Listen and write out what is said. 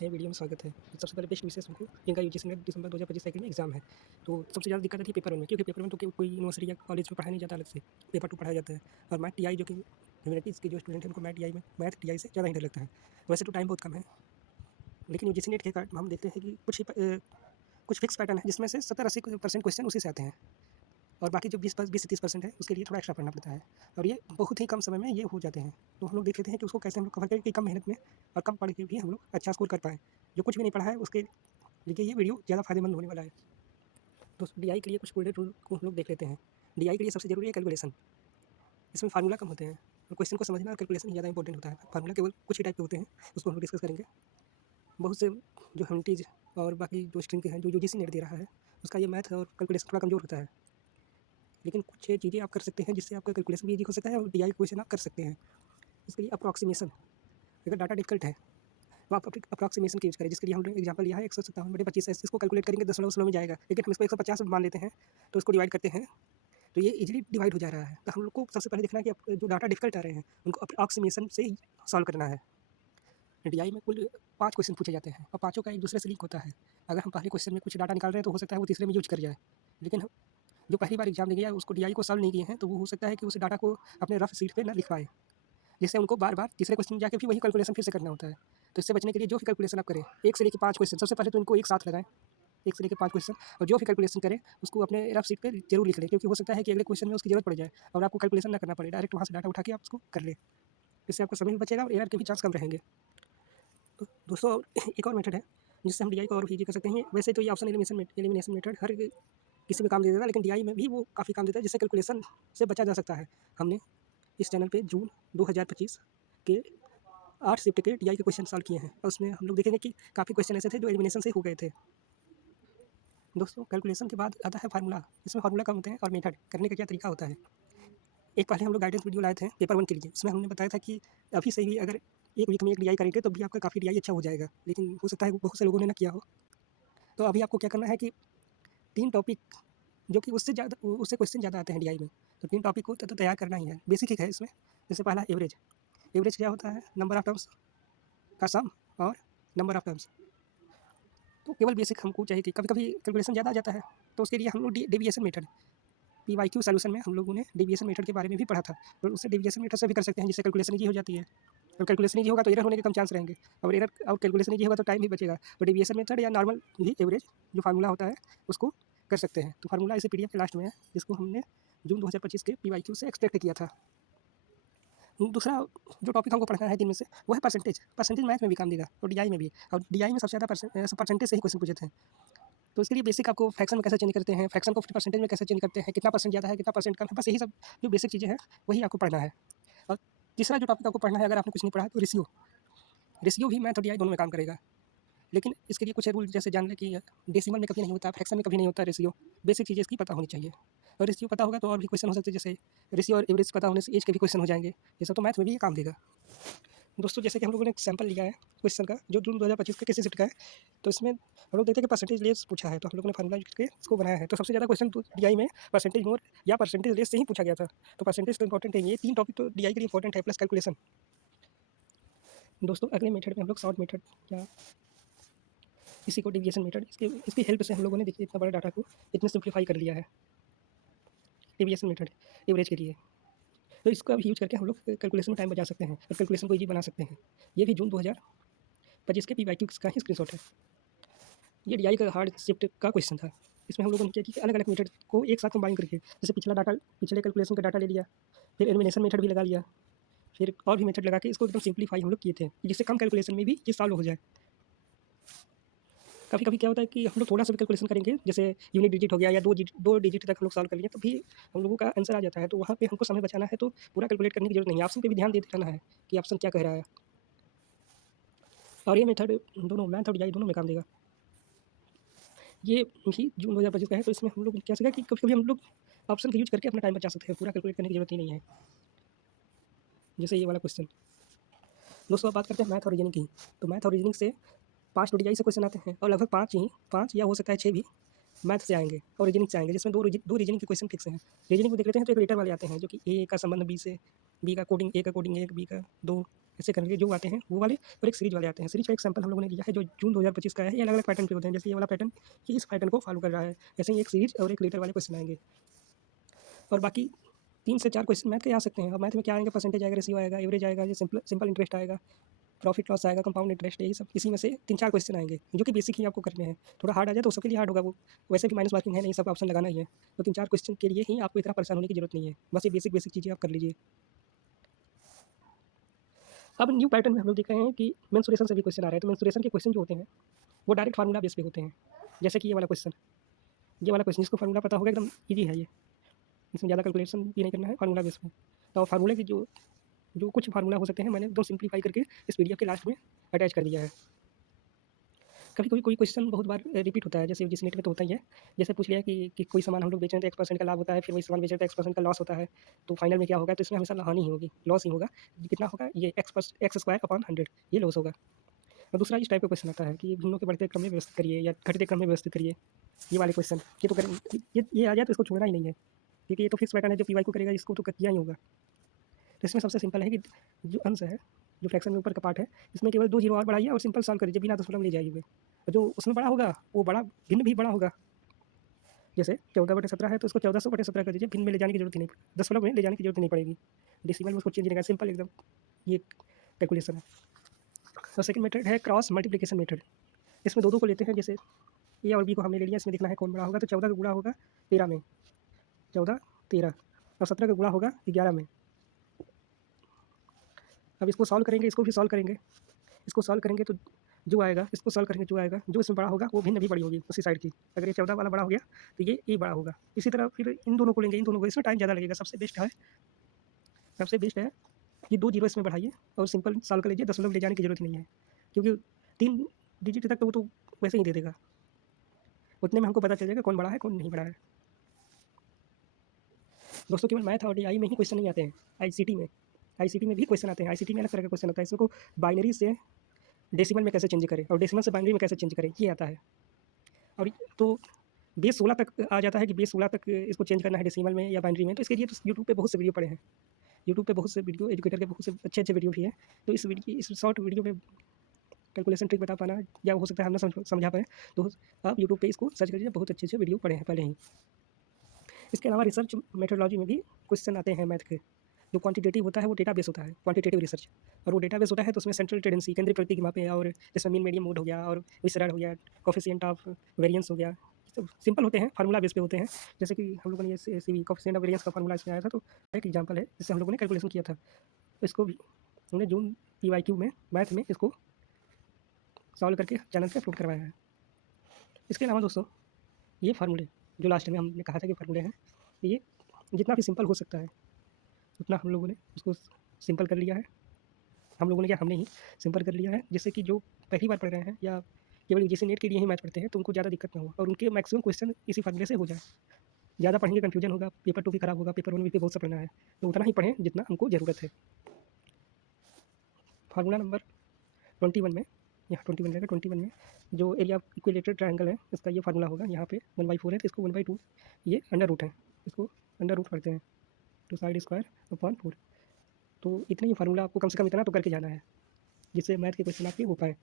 नए वीडियो में स्वागत है। तो सबसे पहले बेस्ट विशेष उनको जिनका यूजीसी नेट दिसंबर 2025 साइकिल में एग्जाम है। तो सबसे ज़्यादा दिक्कत आती है पेपर 1 में, क्योंकि पेपर 1 तो कोई यूनिवर्सिटी या कॉलेज में पढ़ाया नहीं जाता अलग से, पेपर 2 पढ़ाया जाता है। और मैथ टीआई जो कि ह्यूमैनिटीज़ के जो स्टूडेंट हैं उनको मैथ टीआई से ज़्यादा ही डर लगता है। वैसे तो टाइम बहुत कम है, लेकिन यूजीसी नेट के कारण हम देखते हैं कि कुछ फिक्स पैटर्न है जिसमें से 70-80% क्वेश्चन उसी से आते हैं, और बाकी जो 20 से 30% है उसके लिए थोड़ा एक्स्ट्रा पढ़ना पड़ता है, और ये बहुत ही कम समय में ये हो जाते हैं। तो हम लोग देख लेते हैं कि उसको कैसे हम लोग कवर करें कि कम मेहनत में और कम पढ़ के भी हम लोग अच्छा स्कोर कर पाएँ। जो कुछ भी नहीं पढ़ा है उसके लिए ये वीडियो ज़्यादा फायदेमंद होने वाला है। तो डीआई के लिए कुछ गोल्डन रूल को हम लोग देख लेते हैं। डीआई के लिए सबसे ज़रूरी है कैलकुलेशन। इसमें फार्मूला कम होते हैं और क्वेश्चन को समझना और कैलकुलेशन ज़्यादा इंपॉर्टेंट होता है। फार्मूला केवल कुछ ही टाइप के होते हैं, उसको हम लोग डिस्कस करेंगे। बहुत से जो ह्यूमैनिटीज़ और बाकी जो स्ट्रीम के हैं, जो यूजीसी नेट दे रहा है, उसका ये मैथ और कैलकुलेशन थोड़ा कमज़ोर होता है। लेकिन कुछ चीज़ें आप कर सकते हैं जिससे आपका कैलकुलेशन भी ईजी हो सकता है और डीआई क्वेश्चन आप कर सकते हैं। इसके लिए अप्रॉक्सीमेशन, अगर डाटा डिफिकल्ट है तो आप अप्रॉक्सीमेशन का यूज़ करें, जिसके लिए हमने एग्जाम्पल लिया है 157/25 है। इसको कैलकुलेट करेंगे दशमलव स्लो में जाएगा, लेकिन हम इसको 150 मान लेते हैं, तो इसको डिवाइड करते हैं तो ये इजीली डिवाइड हो जा रहा है। तो हम लोग को सबसे पहले देखना है कि जो डाटा डिफिकल्ट आ रहे हैं उनको अप्रॉक्सीमेशन से ही सॉल्व करना है। डीआई में कुल 5 क्वेश्चन पूछे जाते हैं और पाँचों का एक दूसरे से लिंक होता है। अगर हम पहले क्वेश्चन में कुछ डाटा निकाल रहे हैं तो हो सकता है वो तीसरे में यूज कर जाए, लेकिन जो पहली बार एग्जाम देंगे या उसको डीआई को सॉल्व नहीं किए हैं तो वो हो सकता है कि उस डाटा को अपने रफ शीट पे ना लिख पाए, जिससे उनको बार-बार तीसरे क्वेश्चन में जाके भी वही कैलकुलेशन फिर से करना होता है। तो इससे बचने के लिए जो भी कैलकुलेशन आप करें, 1 से लेके 5 क्वेश्चन, सबसे पहले तो इनको एक साथ लगाएँ, 1 से लेके 5 क्वेश्चन, और जो भी कैलकुलेशन करें उसको अपने रफ शीट पे ज़रूर लिख लें, क्योंकि हो सकता है कि अगले क्वेश्चन में उसकी ज़रूरत पड़ जाए और आपको कैलकुलेशन ना करना पड़े, डायरेक्ट वहाँ से डाटा उठा के आप उसको कर लें। इससे आपका समय भी बचेगा और एरर के भी चांस कम रहेंगे। तो दोस्तों एक और मेथड है जिससे हम डीआई को और ईज़ी कर सकते हैं। वैसे तो ये ऑप्शन एलिमिनेशन मेथड हर किसी में काम दे देता है, लेकिन डीआई में भी वो काफ़ी काम देता है, जिससे कैलकुलेशन से बचा जा सकता है। हमने इस चैनल पे जून 2025 के 8 शिफ्ट के डीआई के क्वेश्चन सॉल्व किए हैं, और उसमें हम लोग देखेंगे कि काफ़ी क्वेश्चन ऐसे थे जो एलिमिनेशन से हो गए थे। दोस्तों कैलकुलेशन के बाद आता है फार्मूला। इसमें फार्मूला कम होते हैं और मेथड करने का क्या तरीका होता है। एक पहले हम लोग गाइडेंस वीडियो लाए थे पेपर 1 के लिए, उसमें हमने बताया था कि अभी से ही अगर 1 वीक में 1 डीआई करेंगे तो भी आपका काफ़ी डीआई अच्छा हो जाएगा, लेकिन हो सकता है बहुत से लोगों ने ना किया हो। तो अभी आपको क्या करना है कि 3 टॉपिक जो कि उससे क्वेश्चन ज़्यादा आते हैं डीआई में, तो 3 टॉपिक को तो तैयार करना ही है। बेसिक ही है इसमें। जैसे पहला एवरेज। एवरेज क्या होता है? नंबर ऑफ टर्म्स का सम और नंबर ऑफ टर्म्स। तो केवल बेसिक हमको चाहिए कि कभी-कभी कैलकुलेशन ज़्यादा आ जाता है, तो उसके लिए हम लोग डेविएशन मेथड, पीवाईक्यू सॉल्यूशन में हम लोगों ने डेविएशन मेथड के बारे में भी पढ़ा था, और उससे डेविएशन मेथड से भी कर सकते हैं, जिससे कैलकुलेशन ईजी हो जाती है। और कैलकुलेशन ईजी होगा तो एरर होने के कम चांस रहेंगे, और कैलकुलेशन ईजी होगा तो टाइम भी बचेगा। तो डेविएशन मेथड या नॉर्मल भी एवरेज जो फार्मूला होता है उसको कर सकते हैं। तो फार्मूला इसी पीडीएफ के लास्ट में है, जिसको हमने जून 2025 के पीवाईक्यू से एक्सट्रैक्ट किया था। दूसरा जो टॉपिक हमको पढ़ना है 3 में से, वो है परसेंटेज। परसेंटेज मैथ में भी काम देगा और डीआई में भी, और डीआई में सबसे ज़्यादा परसेंटेज से ही क्वेश्चन पूछे थे। तो इसके लिए बेसिक आपको फ्रैक्शन में कैसे चेंज करते हैं, फ्रैक्शन को परसेंटेज में कैसे चेंज करते हैं, कितना परसेंट ज़्यादा है, कितना परसेंट कम है, बस यही सब जो बेसिक चीज़ें हैं वही आपको पढ़ना है। और तीसरा जो टॉपिक आपको पढ़ना है, अगर आपने कुछ नहीं पढ़ा है, तो रेशियो। रेशियो भी मैथ और डीआई दोनों में काम करेगा, लेकिन इसके लिए कुछ रूल जैसे जान लें कि डेसिमल में कभी नहीं होता, फ्रैक्शन में कभी नहीं होता रेशियो। बेसिक चीज़ें इसकी पता होनी चाहिए, और रेशियो पता होगा तो और भी क्वेश्चन हो सकते हैं, जैसे रेशियो और एवरेज पता होने से एज के भी क्वेश्चन हो जाएंगे। ये सब तो मैथ में भी ये काम देगा। दोस्तों जैसे कि हम लोगों ने एक सैंपल लिया है क्वेश्चन का, जो जून 2025 के किसी शिफ्ट का है, तो इसमें हम लोग देखते हैं कि परसेंटेज लेस पूछा है, तो हम लोगों ने फार्मूला यूज करके इसको बनाया है। तो सबसे ज़्यादा क्वेश्चन तो डीआई में परसेंटेज मोर या परसेंटेज लेस से ही पूछा गया था, तो परसेंटेज तो इंपॉर्टेंट है। ये 3 टॉपिक तो डीआई के लिए इंपॉर्टेंट है, प्लस कैलकुलेशन। दोस्तों अगले मेथड में हम लोग शॉर्ट मेथड या इसी को डेविएशन मेथड, इसकी हेल्प से हम लोगों ने देखिए इतना बड़ा डाटा को इतने सिंप्लीफाई कर लिया है डेविएशन मेथड एवरेज के लिए। तो इसको अब यूज करके हम लोग कैलकुलेशन में टाइम बचा सकते हैं और कैलकुलेशन को ईजी बना सकते हैं। ये भी जून 2025 के पीवाईक्यू का ही स्क्रीनशॉट है। ये डीआई का हार्ड शिफ्ट का क्वेश्चन था। इसमें हम लोगों ने क्या किया कि अलग अलग मेथड को एक साथ कंबाइन करके, जैसे पिछले कैलकुलेशन का डाटा ले लिया, फिर एलिमिनेशन मेथड भी लगा लिया, फिर और भी मेथड लगा के इसको एकदम सिंप्लीफाई हम लोग किए थे, जिससे कम कैलकुलेशन में भी ये सॉल्व हो जाए। कभी कभी क्या होता है कि हम लोग थोड़ा सा भी कैलकुलेशन करेंगे, जैसे यूनिट डिजिट हो गया या दो डिजिट तक हम लोग सॉल्व कर लिए, तो भी हम लोगों का आंसर आ जाता है। तो वहाँ पे हमको समय बचाना है, तो पूरा कैलकुलेट करने की जरूरत नहीं है, ऑप्शन पे भी ध्यान देते रहना है कि ऑप्शन क्या कह रहा है। और ये मेथड दोनों मैथ और डीआई दोनों में काम देगा। ये भी जून 2025 का है, तो इसमें हम लोग क्या सीखा कि कभी कभी हम लोग ऑप्शन का यूज करके अपना टाइम बचा सकते हैं, पूरा कैलकुलेट करने की जरूरत ही नहीं है। जैसे ये वाला क्वेश्चन। दोस्तों अब बात करते हैं मैथ और रीजनिंग की। तो मैथ और रीजनिंग से 5 तो डीआई से क्वेश्चन आते हैं, और लगभग 5 या हो सकता है 6 भी मैथ से आएंगे और रीजनिंग से आएंगे, जिसमें दो रीजनिंग के क्वेश्चन फिक्स हैं। रीजनिंग को देख लेते हैं, तो एक रिलेटर वाले आते हैं, जो कि ए का संबंध बी से, बी का कोडिंग ए का कोडिंग 1, बी का 2, ऐसे करके जो आते हैं वो वाले और एक सीरीज वाले आते हैं। सीरीज का एक सैंपल हम लोगों ने लिया है जो जून 2025 का है। ये अलग-अलग पैटर्न के होते हैं, जैसे ये वाला पैटर्न, ये इस पैटर्न को फॉलो कर रहा है। ऐसे ही एक सीरीज और एक लेटर वाले क्वेश्चन आएँगे और बाकी 3 से 4 क्वेश्चन मैथ के आ सकते हैं। अब मैथ में क्या आएँगे, परसेंटेज आएगा, रेशियो आएगा, एवरेज आएगा, ये सिंपल सिंपल इंटरेस्ट आएगा, प्रॉफिट लॉस आएगा, कंपाउंड इंटरेस्ट, यही सब इसी में से 3-4 क्वेश्चन आएँगे जो कि बेसिक ही आपको करने हैं। थोड़ा हार्ड आ जाए तो सबके लिए हार्ड होगा वो, वैसे भी माइनस मार्किंग है नहीं, सब ऑप्शन लगाना ही है। तो 3-4 क्वेश्चन के लिए ही आपको इतना परेशान होने की ज़रूरत नहीं है, बस ये बेसिक बेसिक चीज़ें आप कर लीजिए। अब न्यू पैटर्न में हम लोग देख रहे हैं कि मेंसुरेशन से भी क्वेश्चन आ रहे हैं। तो मेंसुरेशन के क्वेश्चन जो होते हैं वो डायरेक्ट फार्मूला बेस पे होते हैं। जैसे कि ये वाला क्वेश्चन जिसको फार्मूला पता होगा एकदम ईजी है ये, इसमें ज़्यादा कैलकुलेशन भी नहीं करना है, फार्मूला बेस पे। तो फार्मूले की जो जो कुछ फार्मूला हो सकते हैं मैंने एकदम सिंप्लीफाई करके इस पीडीएफ के लास्ट में अटैच कर दिया है। कभी कभी कोई क्वेश्चन बहुत बार रिपीट होता है, जैसे जिस नेट में तो होता ही है। जैसे पूछ लिया कि कोई सामान हम लोग बेच रहे हैं तो X% का लाभ होता है, फिर वही सामान बेच रहे हैं तो X% का लॉस होता है, तो फाइनल में क्या होगा, तो इसमें हमेशा हानि ही होगी, लॉस ही होगा। कितना होगा, ये x² 100 ये लॉस होगा। और दूसरा इस टाइप का क्वेश्चन आता है कि भिन्नों के बढ़ते क्रम में व्यवस्थित करिए या घटते क्रम में व्यवस्थित करिए, ये वाले क्वेश्चन। ये तो ये आ जाए तो इसको छोड़ना ही नहीं है, क्योंकि ये तो फिक्स पैटर्न है, जो पी वाई को करेगा इसको तो किया ही होगा। तो इसमें सबसे सिंपल है कि जो अंश है, जो फ्रैक्शन में ऊपर का पार्ट है, इसमें केवल 2 जीरो और बढ़ाइए और सिंपल सॉल्व करिए, बिना दशमलव ले जाइए। और जो उसमें बड़ा होगा वो बड़ा भिन्न भी बड़ा होगा। जैसे 14/17 है तो उसको 1400/17 कर दीजिए, भिन्न में ले जाने की जरूरत ही नहीं, दशमलव में ले जाने की जरूरत नहीं पड़ेगी, डेसिमल में उसको चेंज नहीं करना, सिंपल एकदम ये कैलकुलेशन है। और सेकंड मेथड है क्रॉस मल्टीप्लिकेशन मेथड। इसमें दो को लेते हैं, जैसे ए और बी को हमने ले लिया, इसमें देखना है कौन बड़ा होगा। तो 14 का गुणा होगा 13 में, 14 13, और 17 का गुणा होगा 11 में। अब इसको सॉल्व करेंगे, इसको भी सॉल्व करेंगे, इसको सॉल्व करेंगे तो जो आएगा, इसको सॉल्व करेंगे जो आएगा, जो इसमें बड़ा होगा वो भिन्न भी बड़ी होगी उसी साइड की। अगर ये 14 वाला बड़ा हो गया तो ये बड़ा होगा। इसी तरह फिर इन दोनों को लेंगे, इन दोनों को, इसमें टाइम ज़्यादा लगेगा। सबसे बेस्ट है कि 2 जीरो इसमें बढ़ाइए और सिंपल सॉल्व कर लीजिए, दशमलव ले जाने की जरूरत नहीं है, क्योंकि 3 डिजिट तक तो वो तो वैसे ही दे देगा, उतने में हमको पता चल जाएगा कौन बड़ा है कौन नहीं बड़ा है। दोस्तों केवल मैथ और डीआई में ही क्वेश्चन नहीं आते हैं, आईसीटी में भी क्वेश्चन आते हैं। आईसीटी में अलग तरह का क्वेश्चन होता है, इसको बाइनरी से डेसिमल में कैसे चेंज करें और डेसिमल से बाइनरी में कैसे चेंज करें, ये आता है। और तो बेस 16 तक आ जाता है कि बेस 16 तक इसको चेंज करना है डेसिमल में या बाइनरी में। तो इसके लिए तो यूट्यूब पे बहुत से वीडियो पड़े हैं, यूट्यूब पे बहुत से वीडियो, एजुकेटर के बहुत से अच्छे अच्छे वीडियो भी हैं। तो इस शॉर्ट वीडियो में कैलकुलेशन ट्रिक बता पाना, या हो सकता है हम ना समझा पाएँ, तो आप यूट्यूब पे इसको सर्च करिए, बहुत अच्छे अच्छे वीडियो पड़े हैं पहले ही। इसके अलावा रिसर्च मेथोडोलॉजी में भी क्वेश्चन आते हैं मैथ के। जो क्वांटिटेटिव होता है वो डेटाबेस होता है, क्वांटिटेटिव रिसर्च, और वो डेटाबेस होता है तो उसमें सेंट्रल टेंडेंसी, केंद्रीय प्रवृत्ति की मापें, और जैसे मीन मीडियम मोड हो गया, और विसरण हो गया, कोफिशिएंट ऑफ वेरिएंस हो गया, सब सिंपल होते हैं, फार्मूला बेस पे होते हैं। जैसे कि हम लोगों ने ये कोफिशिएंट ऑफ वेरिएंस का फार्मूला इसमें आया था, तो एक एग्जाम्पल है जिससे हम लोगों ने कैलकुलेशन किया था। तो इसको भी हमने जून PYQ में मैथ में इसको सॉल्व करके चैनल पे अपलोड करवाया है। इसके अलावा दोस्तों ये फार्मूले जो लास्ट में हमने कहा था कि फार्मूले हैं, ये जितना भी सिंपल हो सकता है उतना हम लोगों ने उसको सिंपल कर लिया है। हम लोगों ने क्या, हमने ही सिंपल कर लिया है, जिससे कि जो पहली बार पढ़ रहे हैं या केवल यूजीसी नेट के लिए ही मैथ पढ़ते हैं तो उनको ज़्यादा दिक्कत ना हो, और उनके मैक्सिमम क्वेश्चन इसी फार्मूले से हो जाए। ज़्यादा पढ़ेंगे कन्फ्यूजन होगा, पेपर 2 भी खराब होगा, पेपर 1 भी बहुत सा पढ़ना है, तो उतना ही पढ़ें जितना हमको ज़रूरत है। फार्मूला नंबर 21 में, यहाँ 21 रहेगा, 21 में जो एरिया ऑफ इक्विलेटरल ट्रायंगल है इसका ये फार्मूला होगा। यहाँ पे 1/4 है तो इसको 1/2, ये अंडर रूट है, इसको अंडर रूट करते हैं, 2/2/4। तो इतना ही फार्मूला आपको कम से कम इतना तो करके जाना है, जिससे मैथ के क्वेश्चन आपके हो पाए।